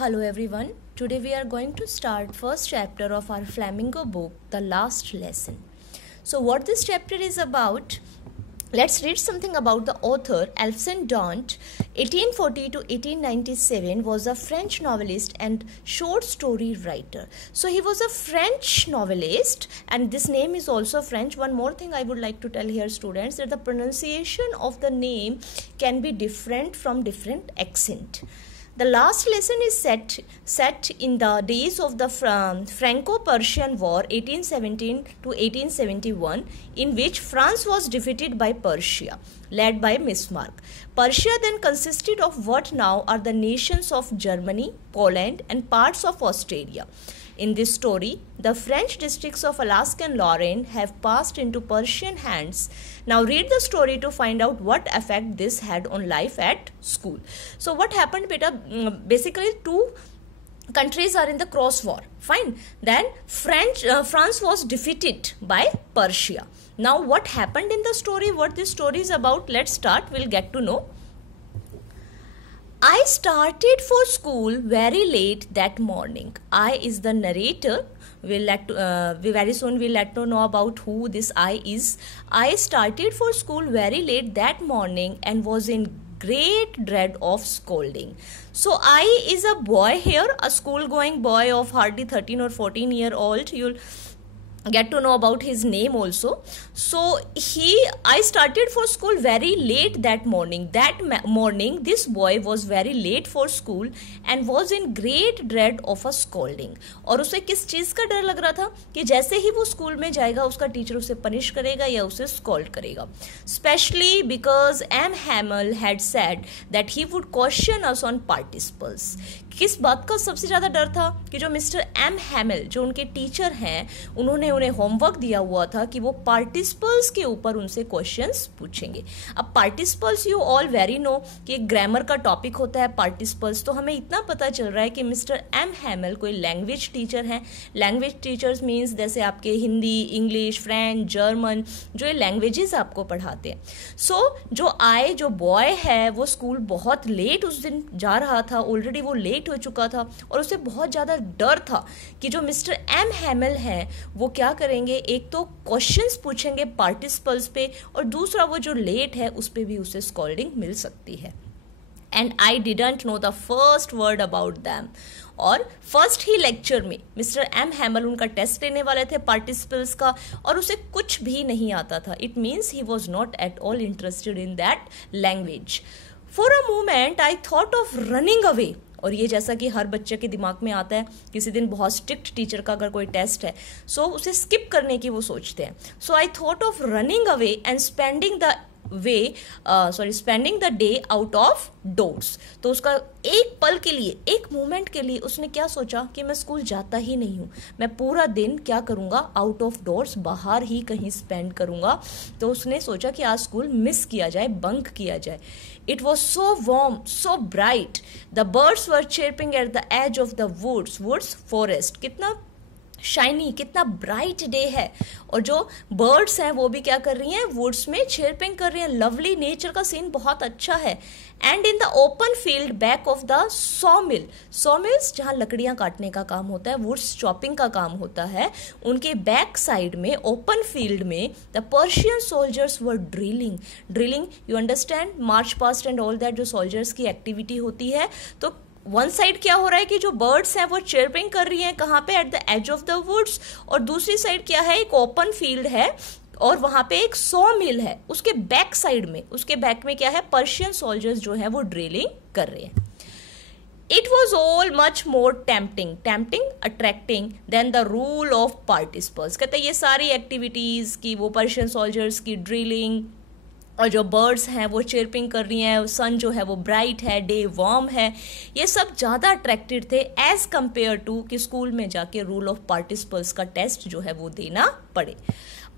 Hello everyone. Today we are going to start first chapter of our Flamingo book, The Last Lesson. So what this chapter is about, let's read something about the author. Alphonse Daunt, 1840 to 1897, was a French novelist and short story writer. So he was a French novelist and this name is also French. One more thing I would like to tell here students, that the pronunciation of the name can be different from different accent. The last lesson is set in the days of the Franco-Prussian War 1817 to 1871, in which France was defeated by Prussia, led by Bismarck. Prussia then consisted of what now are the nations of Germany, Poland, and parts of Austria. In this story, the French districts of Alaska and Lorraine have passed into Prussian hands. Now read the story to find out what effect this had on life at school. So what happened, beta? Basically, two countries are in the cross war. Fine. Then France was defeated by Prussia. Now what happened in the story? What this story is about? Let's start. We'll get to know. I started for school very late that morning. I is the narrator. Very soon we'll let to know about who this I is. I started for school very late that morning and was in great dread of scolding. So I is a boy here, a school going boy of hardly 13 or 14 year old. You'll get to know about his name also. So I started for school very late that morning. Morning this boy was very late for school and was in great dread of a scolding. और उसे किस चीज़ का डर लग रहा था कि जैसे ही वो स्कूल में जाएगा उसका टीचर उसे पनिश करेगा या उसे स्कॉल्ड करेगा. Especially because M. Hamel had said that he would caution us on participles. किस बात का सबसे ज़्यादा डर था कि जो मिस्टर एम हैमिल जो उनके टीचर हैं उन्होंने उन्हें होमवर्क दिया हुआ था कि वो पार्टिसिपल्स के ऊपर उनसे क्वेश्चंस पूछेंगे. अब participles you all very know कि ग्रामर का टॉपिक होता है पार्टिसिपल्स. तो हमें इतना पता चल रहा है कि मिस्टर एम हैमिल कोई लैंग्वेज टीचर हैं. लैंग्वेज टीचर्स मीन्स जैसे आपके हिंदी, इंग्लिश, फ्रेंच, जर्मन, जो ये लैंग्वेजेस आपको पढ़ाते हैं. सो जो बॉय है वो स्कूल बहुत लेट उस दिन जा रहा था. ऑलरेडी वो लेट हो चुका था और उसे बहुत ज़्यादा डर था कि जो मिस्टर एम हैमिल हैं वो क्या करेंगे, एक तो क्वेश्चंस पूछेंगे पार्टिसिपल्स पे और दूसरा वो जो लेट है उस पे भी उसे स्कॉल्डिंग मिल सकती है. And I didn't know the first word about them. और फर्स्ट ही लेक्चर में मिस्टर एम हैमिल उनका टेस्ट लेने वाले थे पार्टिसिपल्स का और उसे कुछ भी नहीं आता था. It means he was not at all interested in that language. For a moment I thought of running away. और ये जैसा कि हर बच्चे के दिमाग में आता है, किसी दिन बहुत स्ट्रिक्ट टीचर का अगर कोई टेस्ट है सो उसे स्किप करने की वो सोचते हैं. So I thought of running away and spending the day out of doors. तो उसका एक पल के लिए, एक मोमेंट के लिए उसने क्या सोचा कि मैं स्कूल जाता ही नहीं हूँ, मैं पूरा दिन क्या करूँगा, आउट ऑफ डोर्स, बाहर ही कहीं स्पेंड करूँगा. तो उसने सोचा कि आज स्कूल मिस किया जाए, बंक किया जाए. It was so warm, so bright. The birds were chirping at the edge of the woods, forest. कितना शाइनी, कितना ब्राइट डे है. और जो बर्ड्स हैं वो भी क्या कर रही हैं, वुड्स में चिरपिंग कर रही हैं. लवली नेचर का सीन बहुत अच्छा है. And in the open field back of the सॉमिल्स जहाँ लकड़ियाँ काटने का काम होता है, वुड्स चॉपिंग का काम होता है, उनके बैक साइड में ओपन फील्ड में the Persian soldiers were drilling. You understand, march past and all that जो सोल्जर्स की एक्टिविटी होती है. तो वन साइड क्या हो रहा है कि जो बर्ड्स हैं वो चिरपिंग कर रही हैं, कहाँ पे, at the edge of the woods. और दूसरी साइड क्या है, एक ओपन फील्ड है और वहां पे एक सॉ मिल है. उसके बैक साइड में, उसके बैक में क्या है, पर्शियन सोल्जर्स जो है वो ड्रिलिंग कर रहे हैं. It was all much more tempting, attracting than the rule of participles. कहते हैं ये सारी एक्टिविटीज की, वो पर्शियन सोल्जर्स की ड्रिलिंग और जो बर्ड्स हैं वो चिरपिंग कर रही हैं, सन जो है वो ब्राइट है, डे वार्म है, ये सब ज़्यादा अट्रैक्टेड थे एज कम्पेयर टू कि स्कूल में जाके रूल ऑफ पार्टिसिपल्स का टेस्ट जो है वो देना पड़े.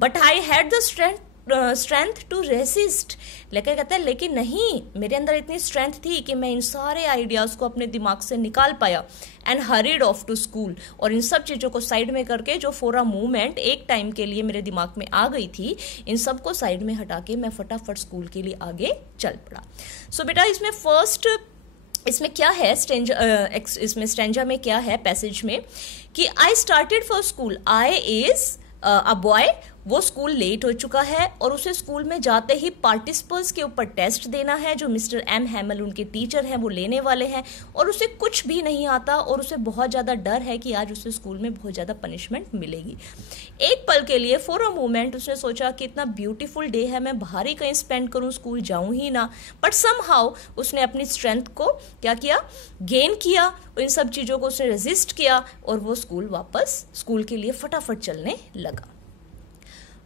But I had the strength to resist. लेकर कहते हैं लेकिन नहीं, मेरे अंदर इतनी स्ट्रेंथ थी कि मैं इन सारे आइडियाज़ को अपने दिमाग से निकाल पाया. And hurried off to school. और इन सब चीज़ों को साइड में करके जो फॉर अ मूवमेंट एक टाइम के लिए मेरे दिमाग में आ गई थी, इन सब को साइड में हटा के मैं फटाफट स्कूल के लिए आगे चल पड़ा. सो बेटा इसमें फर्स्ट इसमें क्या है इसमें स्टेंजा में क्या है पैसेज में कि I started for school, I is a boy, वो स्कूल लेट हो चुका है और उसे स्कूल में जाते ही पार्टिसिपल्स के ऊपर टेस्ट देना है जो मिस्टर एम हैमल उनके टीचर हैं वो लेने वाले हैं, और उसे कुछ भी नहीं आता और उसे बहुत ज़्यादा डर है कि आज उसे स्कूल में बहुत ज़्यादा पनिशमेंट मिलेगी। एक पल के लिए फॉर अ मोमेंट उसने सोचा कि इतना ब्यूटीफुल डे है, मैं बाहर ही कहीं स्पेंड करूं, स्कूल जाऊं ही ना, बट समहाउ उसने अपनी स्ट्रेंथ को क्या किया, गेन किया, इन सब चीज़ों को उसने रेजिस्ट किया और वो स्कूल के लिए फटाफट चलने लगा।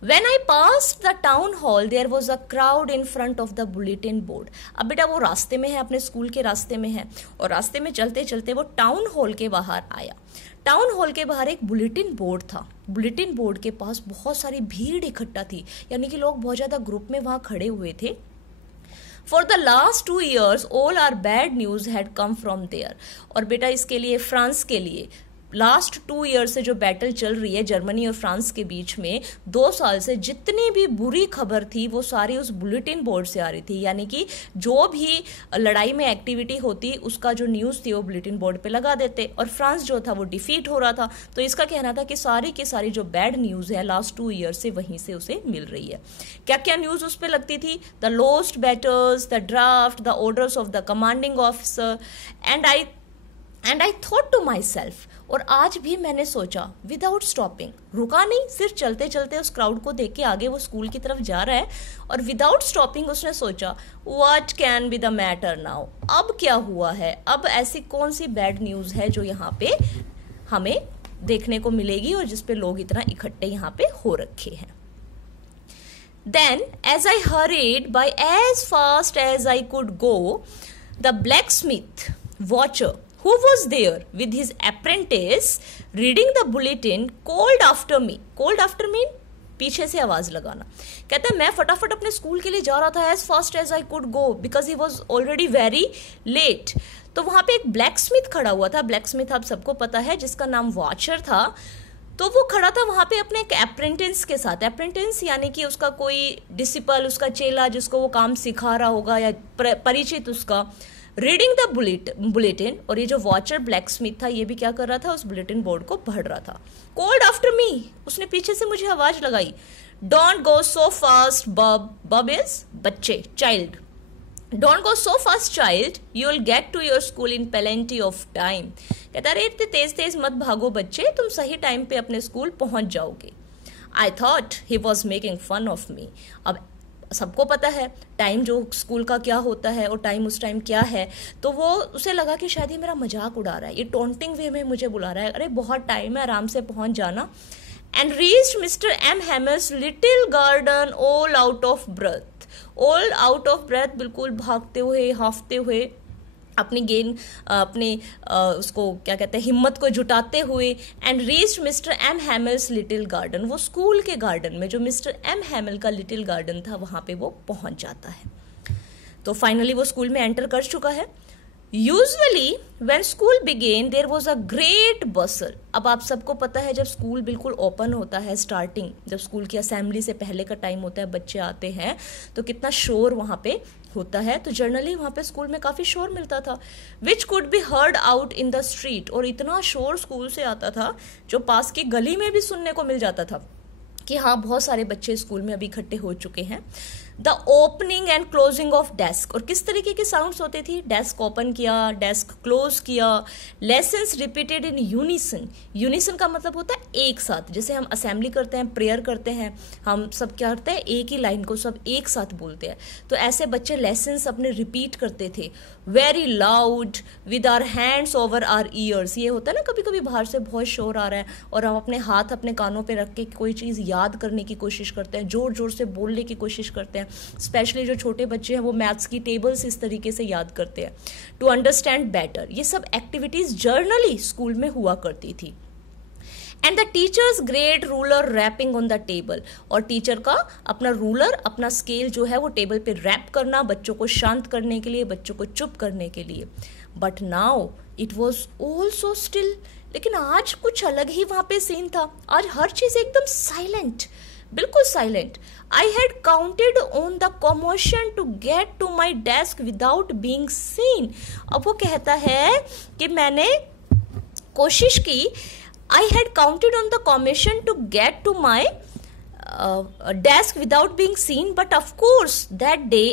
When I passed the town hall, there was a crowd in front of the bulletin board. अब बेटा वो रास्ते में है, अपने स्कूल के रास्ते में है, और रास्ते में चलते चलते वो टाउन हॉल के बाहर आया। टाउन हॉल के बाहर एक बुलेटिन बोर्ड था। बुलेटिन बोर्ड के पास बहुत सारी भीड़ इकट्ठा थी, यानी कि लोग बहुत ज़्यादा ग्रुप में वहाँ खड़े हुए थे। For the last 2 years, all our bad news had come from there. और बेटा इसके लिए, फ्रांस के लिए, लास्ट 2 ईयर से जो बैटल चल रही है जर्मनी और फ्रांस के बीच में, 2 साल से जितनी भी बुरी खबर थी वो सारी उस बुलेटिन बोर्ड से आ रही थी। यानी कि जो भी लड़ाई में एक्टिविटी होती उसका जो न्यूज़ थी वो बुलेटिन बोर्ड पे लगा देते, और फ्रांस जो था वो डिफीट हो रहा था। तो इसका कहना था कि सारी की सारी जो बैड न्यूज़ है लास्ट 2 ईयर से वहीं से उसे मिल रही है। क्या क्या न्यूज़ उस पर लगती थी? The lost battles, the draft, the orders of the commanding officer, and I thought to my self, और आज भी मैंने सोचा, विदाउट स्टॉपिंग, रुका नहीं, सिर्फ चलते चलते उस क्राउड को देख के आगे वो स्कूल की तरफ जा रहा है, और विदाउट स्टॉपिंग उसने सोचा, what can be the matter now, अब क्या हुआ है, अब ऐसी कौन सी बैड न्यूज़ है जो यहाँ पे हमें देखने को मिलेगी और जिस पे लोग इतना इकट्ठे यहाँ पे हो रखे हैं। Then, as I hurried by as fast as I could go, the blacksmith watcher who was there with his apprentice reading the bulletin called after me. Called after me, पीछे से आवाज लगाना। कहते हैं मैं फटाफट अपने स्कूल के लिए जा रहा था, as fast as I could go because he was already very late. तो वहाँ पे एक ब्लैक स्मिथ खड़ा हुआ था। ब्लैक स्मिथ आप सबको पता है जिसका नाम वॉचर था। तो वो खड़ा था वहाँ पे अपने एक अप्रेंटिस के साथ। अप्रेंटिस यानी कि उसका कोई डिसिपल, उसका चेला जिसको वो काम सिखा रहा होगा या परिचित उसका, रीडिंग द बुलेटिन। और ये जो वॉचर ब्लैक स्मिथ था ये भी क्या कर रहा था, उस बुलेटिन बोर्ड को पढ़ रहा था। कॉल्ड आफ्टर मी, उसने पीछे से मुझे आवाज लगाई, डोंट गो सो फास्ट बब, बब इज बच्चे, child, don't go so fast child, you will get to your school in plenty of time. कहता अरे इतने तेज तेज मत भागो बच्चे, तुम सही टाइम पे अपने स्कूल पहुंच जाओगे। I thought he was making fun of me. अब सबको पता है टाइम जो स्कूल का क्या होता है और टाइम उस टाइम क्या है, तो वो उसे लगा कि शायद ये मेरा मजाक उड़ा रहा है, ये टॉन्टिंग वे में मुझे बुला रहा है, अरे बहुत टाइम है, आराम से पहुंच जाना। And reached mister M Hamel's little garden all out of breath. All out of breath, बिल्कुल भागते हुए, हाफते हुए, अपने उसको क्या कहते हैं, हिम्मत को जुटाते हुए। And reached mister M Hamel's little garden, वो स्कूल के गार्डन में जो मिस्टर एम हैमल का लिटिल गार्डन था वहाँ पे वो पहुँच जाता है। तो फाइनली वो स्कूल में एंटर कर चुका है। Usually when school began there was a great bustle. अब आप सबको पता है जब स्कूल बिल्कुल ओपन होता है, स्टार्टिंग जब स्कूल की असेंबली से पहले का टाइम होता है, बच्चे आते हैं तो कितना शोर वहाँ पे होता है। तो जनरली वहाँ पे स्कूल में काफ़ी शोर मिलता था, which could be heard out in the street. और इतना शोर स्कूल से आता था जो पास की गली में भी सुनने को मिल जाता था कि हाँ बहुत सारे बच्चे स्कूल में अभी इकट्ठे हो चुके हैं। The opening and closing of desk, और किस तरीके की साउंड्स होती थी, डेस्क ओपन किया, डेस्क क्लोज किया। Lessons repeated in unison. Unison का मतलब होता है एक साथ, जैसे हम असेंबली करते हैं, प्रेयर करते हैं, हम सब क्या करते हैं, एक ही लाइन को सब एक साथ बोलते हैं। तो ऐसे बच्चे लेसन्स अपने रिपीट करते थे। Very loud with our hands over our ears. ये होता है ना कभी कभी बाहर से बहुत शोर आ रहा है और हम अपने हाथ अपने कानों पे रख के कोई चीज़ याद करने की कोशिश करते हैं, जोर जोर से बोलने की कोशिश करते हैं। स्पेशली जो छोटे बच्चे हैं वो मैथ्स की टेबल्स इस तरीके से याद करते हैं टू अंडरस्टैंड बेटर। ये सब एक्टिविटीज जर्नली स्कूल में हुआ करती थी। And the teacher's great ruler rapping on the table, और टीचर का अपना रूलर, अपना स्केल जो है वो टेबल पे रैप करना, बच्चों को शांत करने के लिए, बच्चों को चुप करने के लिए। But now it was also still. लेकिन आज कुछ अलग ही वहां पे सीन था। आज हर चीज एकदम साइलेंट, बिल्कुल silent. I had counted on the commotion to get to my desk without being seen. अब वो कहता है कि मैंने कोशिश की, I had counted on the commotion to get to my desk without being seen, but of course that day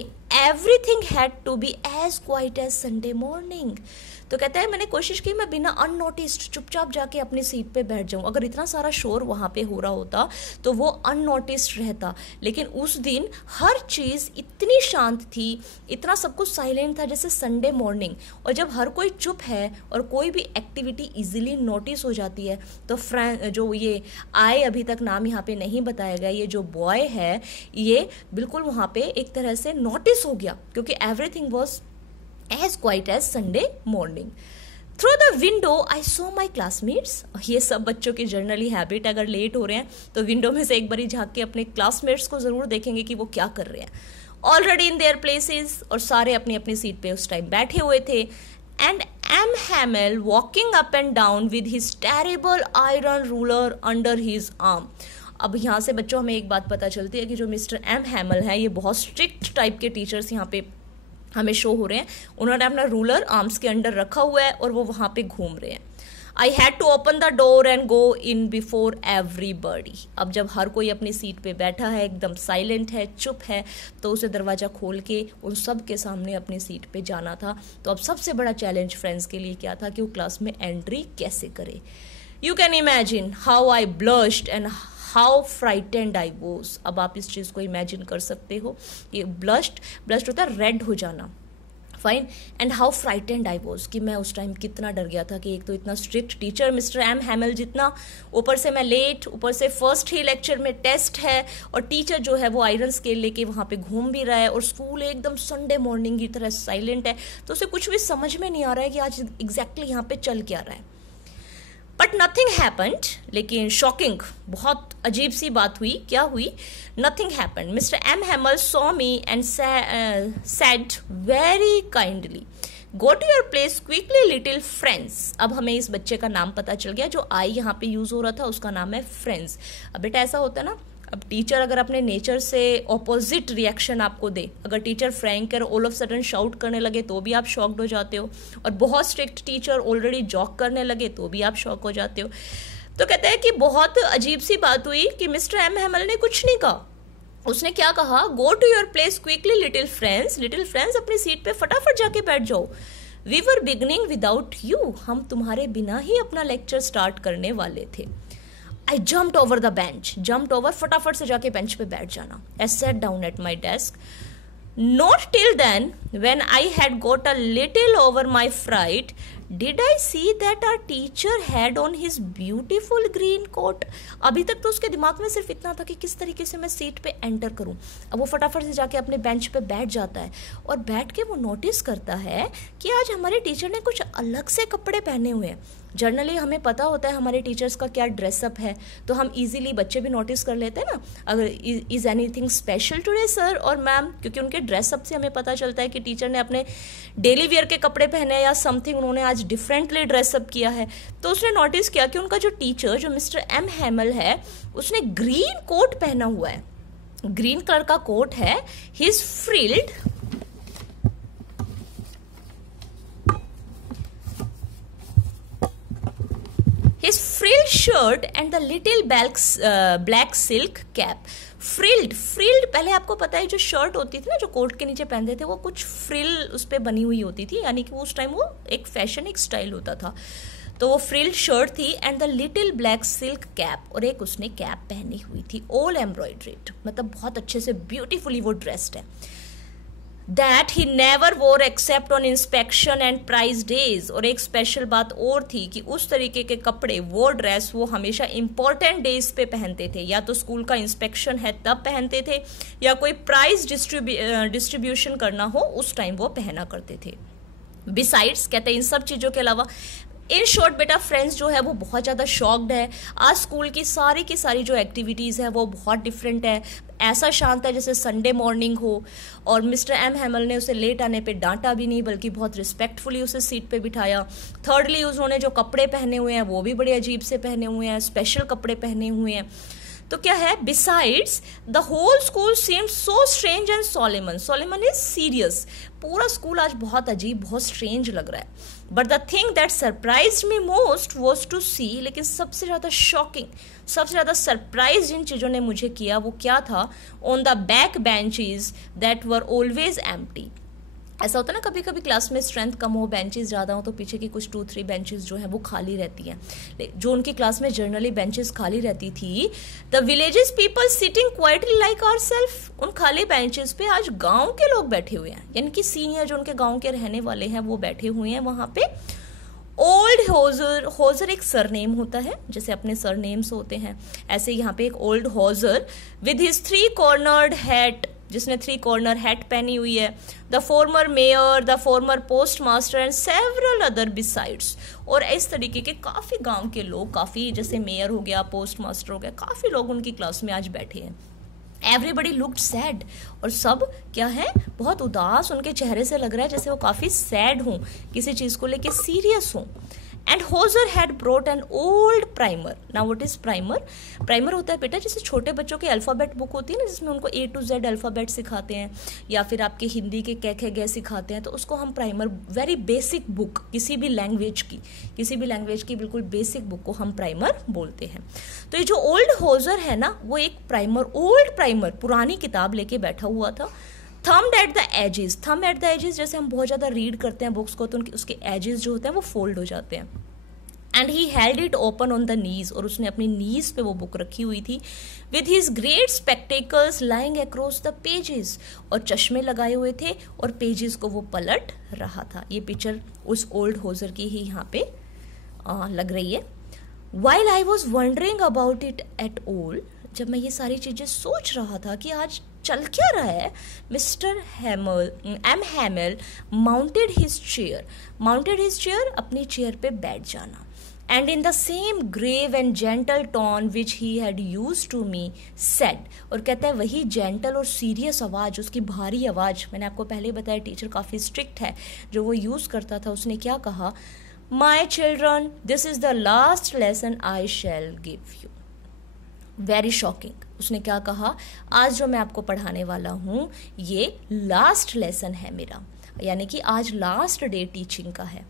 everything had to be as quiet as Sunday morning. तो कहता है मैंने कोशिश की मैं बिना अननोटिस्ड चुपचाप जाके अपनी सीट पे बैठ जाऊं. अगर इतना सारा शोर वहां पे हो रहा होता तो वो अननोटिस्ड रहता, लेकिन उस दिन हर चीज इतनी शांत थी, इतना सब कुछ साइलेंट था जैसे संडे मॉर्निंग. और जब हर कोई चुप है और कोई भी एक्टिविटी इजीली नोटिस हो जाती है तो जो ये आए अभी तक नाम यहाँ पे नहीं बताया गया, ये जो बॉय है ये बिल्कुल वहां पे एक तरह से नोटिस हो गया क्योंकि everything was as quiet as Sunday morning. Through the window I saw my classmates. ये सब बच्चों की जनरली हैबिट, अगर लेट हो रहे हैं तो विंडो में से एक बारी झांक के अपने क्लासमेट्स को जरूर देखेंगे कि वो क्या कर रहे हैं. ऑलरेडी इन देयर प्लेसेस, और सारे अपनी अपनी सीट पे उस टाइम बैठे हुए थे. And M. Hamel walking up and down with his terrible iron ruler under his arm. अब यहाँ से बच्चों हमें एक बात पता चलती है कि जो मिस्टर M. Hamel है ये बहुत स्ट्रिक्ट टाइप के टीचर्स यहाँ पे हमें शो हो रहे हैं. उन्होंने अपना रूलर आर्म्स के अंडर रखा हुआ है और वो वहां पे घूम रहे हैं. I had to open the door and go in before everybody. अब जब हर कोई अपनी सीट पे बैठा है, एकदम साइलेंट है, चुप है, तो उसे दरवाजा खोल के उन सब के सामने अपनी सीट पे जाना था. तो अब सबसे बड़ा चैलेंज फ्रेंड्स के लिए क्या था कि वो क्लास में एंट्री कैसे करे. You can imagine how I blushed and how frightened I was. अब आप इस चीज़ को इमेजिन कर सकते हो. ये ब्लश्ड होता है रेड हो जाना, fine. And how frightened I was, कि मैं उस टाइम कितना डर गया था कि एक तो इतना स्ट्रिक्ट टीचर मिस्टर M. हैमल जितना, ऊपर से मैं लेट, ऊपर से फर्स्ट ही लेक्चर में टेस्ट है, और टीचर जो है वो आयरन स्केल लेके वहाँ पे घूम भी रहा है, और स्कूल एकदम संडे मॉर्निंग की तरह साइलेंट है. तो उसे कुछ भी समझ में नहीं आ रहा है कि आज एग्जैक्टली यहाँ पे चल क्या रहा है. But nothing happened. लेकिन शॉकिंग, बहुत अजीब सी बात हुई. क्या हुई? Nothing happened. Mister M. Hamel saw me and said very kindly, go to your place quickly little friends. अब हमें इस बच्चे का नाम पता चल गया. जो आई यहाँ पे यूज हो रहा था उसका नाम है फ्रेंड्स. अब बेटा ऐसा होता है ना, अब टीचर अगर अपने नेचर से ऑपोजिट रिएक्शन आपको दे, अगर टीचर फ्रैंक और ऑल ऑफ सडन शाउट करने लगे तो भी आप शॉक्ड हो जाते हो, और बहुत स्ट्रिक्ट टीचर ऑलरेडी जॉक करने लगे तो भी आप शॉक हो जाते हो. तो कहते हैं कि बहुत अजीब सी बात हुई कि मिस्टर M. हैमल ने कुछ नहीं कहा. उसने क्या कहा? Go to your place quickly little friends. Little friends अपनी सीट पे फटाफट जाके बैठ जाओ. We were beginning without you. हम तुम्हारे बिना ही अपना लेक्चर स्टार्ट करने वाले थे. I jumped over the bench. Jumped over, फटाफट से जाके बेंच पे बैठ जाना. I sat down at my desk. Not till then, when I had got a little over my fright, did I see that our teacher had on his beautiful green coat. अभी तक तो उसके दिमाग में सिर्फ इतना था कि किस तरीके से मैं सीट पे एंटर करूं. अब वो फटाफट से जाके अपने बेंच पे बैठ जाता है, और बैठ के वो नोटिस करता है कि आज हमारे टीचर ने कुछ अलग से कपड़े पहने हुए हैं. जनरली हमें पता होता है हमारे टीचर्स का क्या ड्रेसअप है, तो हम इजीली, बच्चे भी नोटिस कर लेते हैं ना, अगर is anything special today sir और मैम, क्योंकि उनके ड्रेसअप से हमें पता चलता है कि टीचर ने अपने डेली वेयर के कपड़े पहने या समथिंग उन्होंने आज डिफरेंटली ड्रेसअप किया है. तो उसने नोटिस किया कि उनका जो टीचर, जो मिस्टर M. हैमल है, उसने ग्रीन कोट पहना हुआ है. ग्रीन कलर का कोट है. His frilled, his frilled shirt and the little black silk cap. Frilled पहले आपको पता है जो शर्ट होती थी ना, जो कोट के नीचे पहनते थे, वो कुछ फ्रिल उस पर बनी हुई होती थी, यानी कि उस टाइम वो एक फैशन, एक स्टाइल होता था. तो वो फ्रिल्ड शर्ट थी. And the little black silk cap, और एक उसने कैप पहनी हुई थी, ऑल एम्ब्रॉयड्रीड, मतलब बहुत अच्छे से ब्यूटीफुली वो ड्रेस्ड है. That he never wore except on inspection and prize days. और एक स्पेशल बात और थी कि उस तरीके के कपड़े, वो ड्रेस वो हमेशा इंपॉर्टेंट डेज पे पहनते थे. या तो स्कूल का इंस्पेक्शन है तब पहनते थे, या कोई प्राइज डिस्ट्रीब्यूशन करना हो उस टाइम वो पहना करते थे. बिसाइड्स, कहते हैं इन सब चीज़ों के अलावा, इन शॉर्ट बेटा फ्रेंड्स जो है वो बहुत ज़्यादा शॉक्ड है. आज स्कूल की सारी जो एक्टिविटीज़ है वो बहुत डिफरेंट है. ऐसा शांत है जैसे संडे मॉर्निंग हो. और मिस्टर M. हैमल ने उसे लेट आने पे डांटा भी नहीं, बल्कि बहुत रिस्पेक्टफुली उसे सीट पे बिठाया. थर्डली, उन्होंने जो कपड़े पहने हुए हैं वो भी बड़े अजीब से पहने हुए हैं, स्पेशल कपड़े पहने हुए हैं. तो क्या है, besides the whole school seemed so strange and solemn, solemn is serious, पूरा स्कूल आज बहुत अजीब, बहुत स्ट्रेंज लग रहा है। But the thing that surprised me most was to see, लेकिन सबसे ज़्यादा शॉकिंग, सबसे ज़्यादा सरप्राइज जिन चीज़ों ने मुझे किया वो क्या था, on the back benches that were always empty. ऐसा होता है ना, कभी कभी क्लास में स्ट्रेंथ कम हो, बेंचेस ज़्यादा हो, तो पीछे की कुछ 2-3 बेंचेस जो हैं वो खाली रहती हैं। जो उनकी क्लास में जनरली बेंचेस खाली रहती थी, the villages people sitting quietly like our self, उन खाली बेंचेस पे आज गांव के लोग बैठे हुए हैं, यानी कि सीनियर जो उनके गांव के रहने वाले हैं वो बैठे हुए हैं वहाँ पे। ओल्ड होजर, होजर एक सरनेम होता है, जैसे अपने सरनेम्स होते हैं, ऐसे यहाँ पे एक old hosier with his 3 cornered hat, जिसने 3 कॉर्नर हैट पहनी हुई है, the former mayor, the former post master and several other besides, और इस तरीके के काफ़ी गांव के लोग, काफ़ी जैसे मेयर हो गया, पोस्ट मास्टर हो गया, काफ़ी लोग उनकी क्लास में आज बैठे हैं। एवरीबडी लुक्ड सैड, और सब क्या है, बहुत उदास, उनके चेहरे से लग रहा है जैसे वो काफ़ी सैड हों, किसी चीज़ को लेके सीरियस हों। And hosier had brought an old primer. Now what is primer? Primer होता है बेटा जैसे छोटे बच्चों की अल्फ़ाबेट बुक होती है ना, जिसमें उनको A to Z अल्फ़ाबेट सिखाते हैं, या फिर आपके हिंदी के क ख ग सिखाते हैं, तो उसको हम प्राइमर, वेरी बेसिक बुक किसी भी लैंग्वेज की बिल्कुल बेसिक बुक को हम प्राइमर बोलते हैं। तो ये जो ओल्ड होजर है ना, वो एक प्राइमर, ओल्ड प्राइमर, पुरानी किताब लेके बैठा हुआ था। Thumbed at the edges, thumb at the edges, जैसे हम बहुत ज़्यादा रीड करते हैं बुक्स को तो उसके एजेस जो होते हैं वो फोल्ड हो जाते हैं। And he held it open on the knees, और उसने अपनी नीज पे वो बुक रखी हुई थी, with his great spectacles lying across the pages, और चश्मे लगाए हुए थे और पेजेस को वो पलट रहा था। ये पिक्चर उस ओल्ड होजर की ही यहाँ पे लग रही है। While I was wondering about it at all, जब मैं ये सारी चीज़ें सोच रहा था कि आज चल क्या रहा है, mister M Hamel mounted his chair, अपनी चेयर पे बैठ जाना, and in the same grave and gentle tone which he had used to me said, और कहता है वही जेंटल और सीरियस आवाज़, उसकी भारी आवाज़, मैंने आपको पहले बताया टीचर काफ़ी स्ट्रिक्ट है, जो वो यूज़ करता था, उसने क्या कहा, my children this is the last lesson I shell give you. Very shocking, उसने क्या कहा, आज जो मैं आपको पढ़ाने वाला हूँ ये लास्ट लेसन है मेरा, यानी कि आज लास्ट डे टीचिंग का है।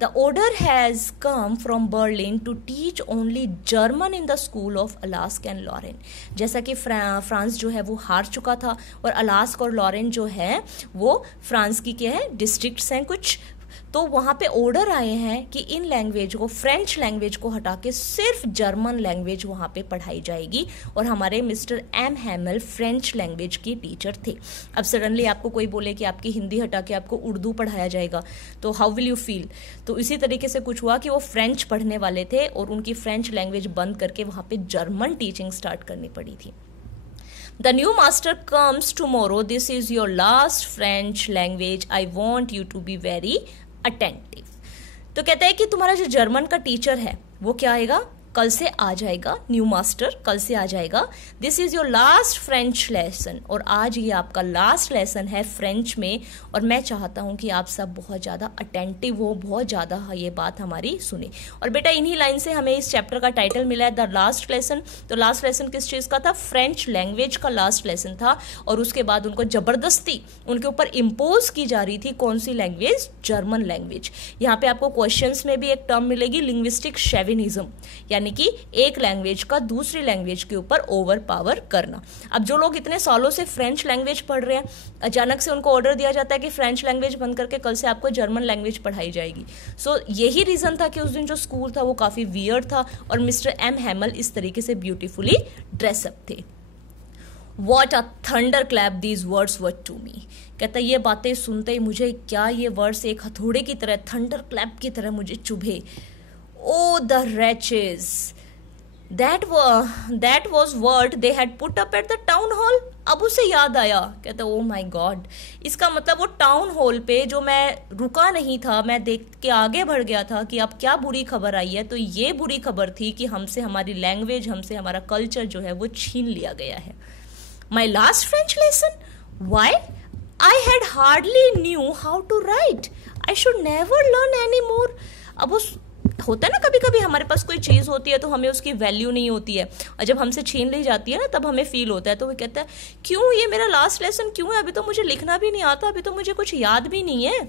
The order has come from Berlin to teach only German in the school of Alsace and Lorraine. जैसा कि फ्रांस जो है वो हार चुका था, और अलास्क और लॉरेन जो है वो फ्रांस की क्या है, डिस्ट्रिक्ट्स हैं कुछ, तो वहाँ पे ऑर्डर आए हैं कि इन लैंग्वेज को, फ्रेंच लैंग्वेज को हटा के सिर्फ जर्मन लैंग्वेज वहाँ पे पढ़ाई जाएगी, और हमारे mister M Hamel French language के टीचर थे। अब सडनली आपको कोई बोले कि आपकी हिंदी हटा के आपको उर्दू पढ़ाया जाएगा, तो हाउ विल यू फील? तो इसी तरीके से कुछ हुआ कि वो फ्रेंच पढ़ने वाले थे और उनकी फ्रेंच लैंग्वेज बंद करके वहाँ पे जर्मन टीचिंग स्टार्ट करनी पड़ी थी। The new master comes tomorrow. This is your last French language. I want you to be very attentive. तो कहता है कि तुम्हारा जो जर्मन का टीचर है वो क्या आएगा, कल से आ जाएगा, न्यू मास्टर कल से आ जाएगा। This is your last French lesson, और आज ये आपका लास्ट लेसन है फ्रेंच में, और मैं चाहता हूँ कि आप सब बहुत ज़्यादा अटेंटिव हो, बहुत ज़्यादा ये बात हमारी सुने। और बेटा इन्हीं लाइन से हमें इस चैप्टर का टाइटल मिला है द लास्ट लेसन। तो लास्ट लेसन किस चीज़ का था? फ्रेंच लैंग्वेज का लास्ट लेसन था, और उसके बाद उनको ज़बरदस्ती उनके ऊपर इम्पोज की जा रही थी कौन सी लैंग्वेज? German language. यहाँ पे आपको क्वेश्चंस में भी एक टर्म मिलेगी, लिंग्विस्टिक शेविनिज्म, यानी कि एक लैंग्वेज का दूसरी लैंग्वेज के ऊपर ओवर पावर करना। अब जो लोग इतने सालों से फ्रेंच लैंग्वेज पढ़ रहे हैं, अचानक से उनको ऑर्डर दिया जाता है कि फ्रेंच लैंग्वेज बंद करके कल से आपको जर्मन लैंग्वेज पढ़ाई जाएगी। सो यही रीजन था कि उस दिन जो स्कूल था वो काफी वियर्ड था, और मिस्टर एम हैमल इस तरीके से ब्यूटीफुली ड्रेसअप थे। What a thunderclap these words were to me. कहता ये बातें सुनते ही मुझे क्या ये वर्ड्स एक हथौड़े की तरह, थंडर क्लैप की तरह मुझे चुभे। Oh the wretches! That was what they had put up at the town hall. अब उसे याद आया, कहता ओ माई गॉड, इसका मतलब वो टाउन हॉल पे जो मैं रुका नहीं था, मैं देख के आगे बढ़ गया था कि अब क्या बुरी खबर आई है। तो ये बुरी खबर थी कि हमसे हमारी लैंग्वेज, हमसे हमारा कल्चर जो है वो छीन लिया गया है। My last French lesson? Why? I had hardly knew how to write. I should never learn anymore. अब उस होता है ना, कभी कभी हमारे पास कोई चीज़ होती है तो हमें उसकी वैल्यू नहीं होती है, और जब हमसे छीन ली जाती है ना तब हमें फील होता है। तो वो कहता है क्यों, ये मेरा लास्ट लेसन क्यों है, अभी तो मुझे लिखना भी नहीं आता, अभी तो मुझे कुछ याद भी नहीं है,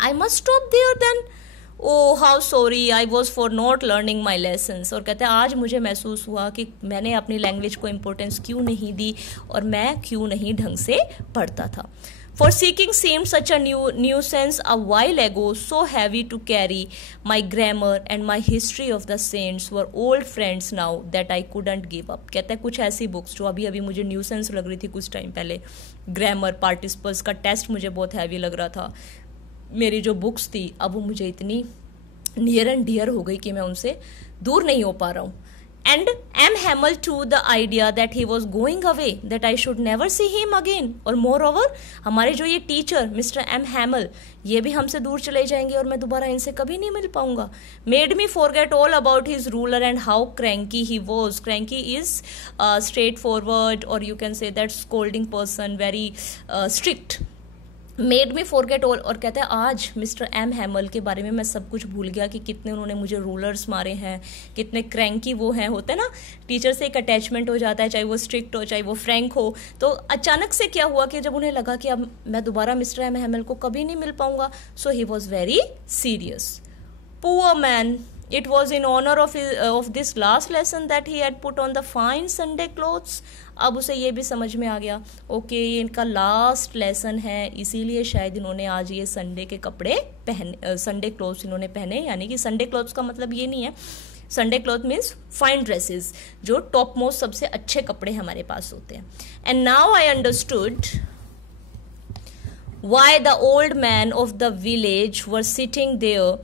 I must stop there then, oh how sorry I was for not learning my lessons. और कहते हैं आज मुझे महसूस हुआ कि मैंने अपनी लैंग्वेज को इम्पोर्टेंस क्यों नहीं दी और मैं क्यों नहीं ढंग से पढ़ता था। For seeking seemed such a nuisance a while ago, so heavy to carry. My grammar and my history of the saints were old friends now that I couldn't give up. कहता है कुछ ऐसी बुक्स जो अभी अभी मुझे nuisance लग रही थी कुछ टाइम पहले, ग्रामर, पार्टिसिपल्स का टेस्ट मुझे बहुत हैवी लग रहा था, मेरी जो बुक्स थी अब वो मुझे इतनी नियर एंड डियर हो गई कि मैं उनसे दूर नहीं हो पा रहा हूँ। And M. Hamel to the idea that he was going away, that I should never see him again. और moreover हमारे जो ये टीचर मिस्टर M. Hamel, ये भी हमसे दूर चले जाएंगे और मैं दोबारा इनसे कभी नहीं मिल पाऊंगा। Made me forget all about his ruler and how cranky he was. Cranky is straightforward, or you can say that scolding person, very strict. Made me forget all. और कहता है आज मिस्टर एम हैमल के बारे में मैं सब कुछ भूल गया कि कितने उन्होंने मुझे रूलर्स मारे हैं, कितने क्रैंकी वो हैं। होता है ना टीचर से एक अटैचमेंट हो जाता है, चाहे वो स्ट्रिक्ट हो चाहे वो फ्रैंक हो। तो अचानक से क्या हुआ कि जब उन्हें लगा कि अब मैं दोबारा मिस्टर एम हैमल को कभी नहीं मिल पाऊंगा, so he was very serious. Poor man, it was in honor of this last lesson that he had put on the fine Sunday clothes. अब उसे ये भी समझ में आ गया, ओके ये इनका लास्ट लेसन है, इसीलिए शायद इन्होंने आज ये संडे के कपड़े पहने, संडे क्लोथ्स इन्होंने पहने। यानी कि संडे क्लोथ्स का मतलब ये नहीं है, Sunday cloth means fine dresses, जो टॉप मोस्ट सबसे अच्छे कपड़े हमारे पास होते हैं। And now I understood why the old man of the village were sitting there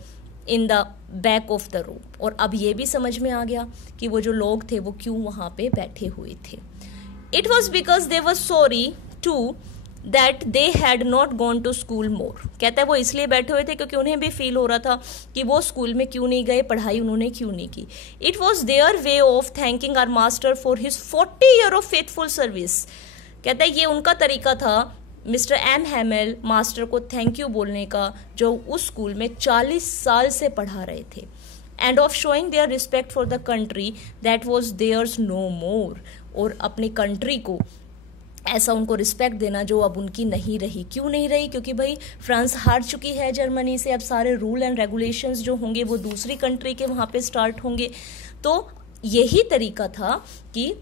in the back of the room. और अब ये भी समझ में आ गया कि वो जो लोग थे वो क्यों वहाँ पे बैठे हुए थे. It was because they were sorry too that they had not gone to school more. कहता है वो इसलिए बैठे हुए थे क्योंकि उन्हें भी फील हो रहा था कि वो स्कूल में क्यों नहीं गए, पढ़ाई उन्होंने क्यों नहीं की. It was their way of thanking our master for his 40 year of faithful service. कहता है ये उनका तरीका था मिस्टर एम हैमेल मास्टर को थैंक यू बोलने का जो उस स्कूल में 40 साल से पढ़ा रहे थे. And of showing their respect for the country that was theirs no more. और अपनी कंट्री को ऐसा उनको रिस्पेक्ट देना जो अब उनकी नहीं रही. क्यों नहीं रही? क्योंकि भाई फ्रांस हार चुकी है जर्मनी से. अब सारे रूल एंड रेगुलेशंस जो होंगे वो दूसरी कंट्री के वहाँ पे स्टार्ट होंगे. तो यही तरीका था कि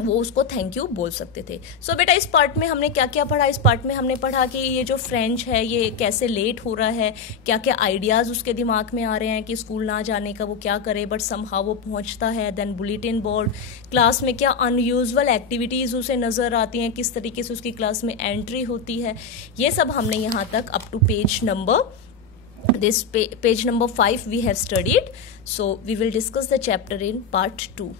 वो उसको थैंक यू बोल सकते थे. सो बेटा इस पार्ट में हमने क्या क्या पढ़ा? इस पार्ट में हमने पढ़ा कि ये जो फ्रेंच है ये कैसे लेट हो रहा है, क्या क्या आइडियाज़ उसके दिमाग में आ रहे हैं कि स्कूल ना जाने का वो क्या करे, बट समहाउ वो पहुंचता है. देन बुलेटिन बोर्ड, क्लास में क्या अनयूजुअल एक्टिविटीज़ उसे नज़र आती हैं, किस तरीके से उसकी क्लास में एंट्री होती है. ये सब हमने यहाँ तक up to page number 5 we have studied. So we will discuss the chapter in part 2.